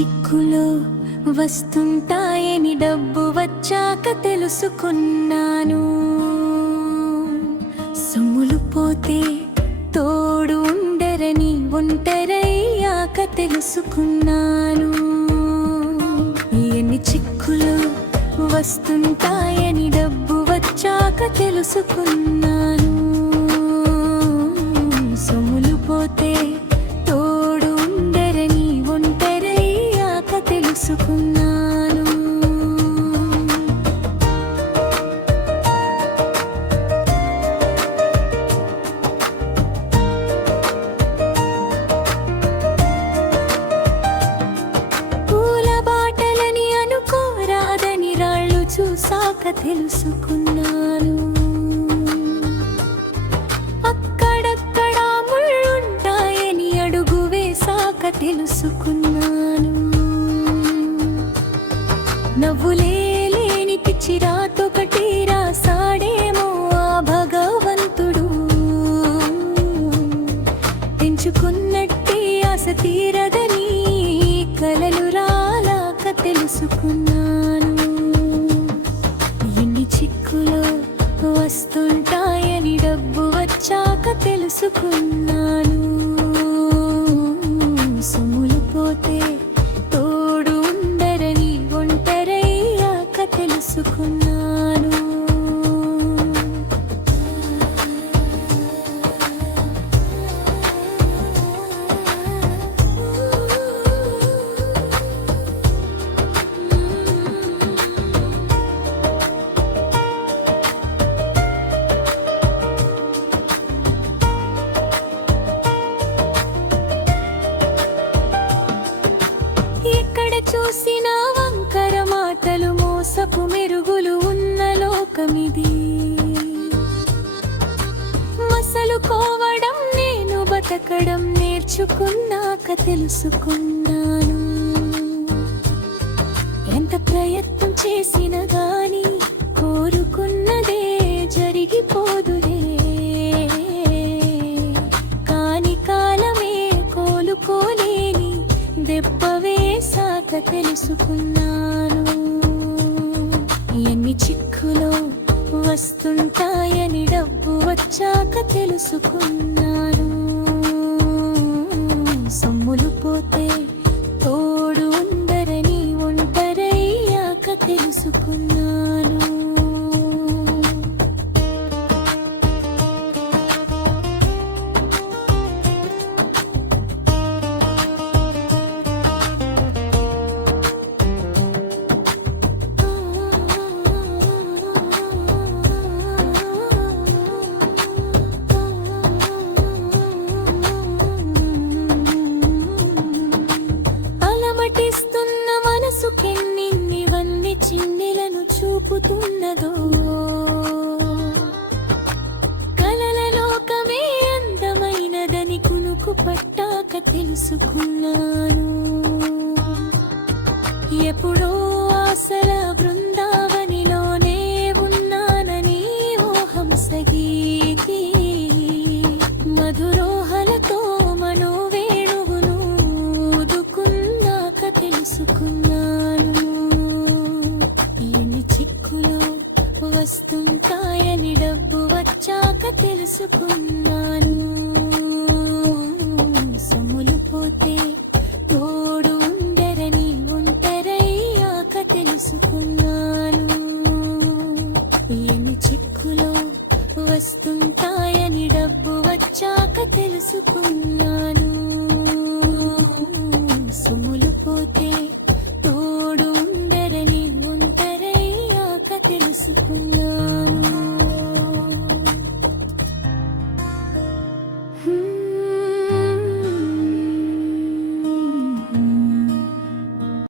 చిక్కులు వస్తుంటాయని డబ్బు వచ్చాక తెలుసుకున్నాను. సొమ్ములు పోతే తోడు ఉండరని ఒంటరయ్యాక తెలుసుకున్నాను. ఎన్ని చిక్కులు వస్తుంటాయని డబ్బు వచ్చాక తెలుసుకున్నాను. చూసాక తెలుసుకున్నాను. అక్కడక్కడ ముళ్ళుంటాయని అడుగు వేసాక తెలుసుకున్నాను. నవ్వులే లేని పిచ్చిరాతొకటి రాసాడేమో ఆ భగవంతుడు. ఎంచుకున్నట్టే ఆశ తీరదని కలలు రాలాక తెలుసుకున్నాను చూసినా వంకర మాటలు మోసపు మెరుగులు ఉన్న లోకమిది. మసలు కోవడం నేను బతకడం నేర్చుకున్నాక తెలుసుకున్నాను. ఎంత ప్రయత్నం చేసినగా రాసుకున్నాను ఎన్ని చిక్కులో వస్తుంటాయని డబ్బు వచ్చాక తెలుసుకున్నాను. సొమ్ములు పోతే మధురోహలతో మనోవేణువును ఊదుకున్నాక తెలుసుకున్నాను. ఎన్ని చిక్కులు వస్తుంటాయని డబ్బు వచ్చాక తెలుసుకున్నాను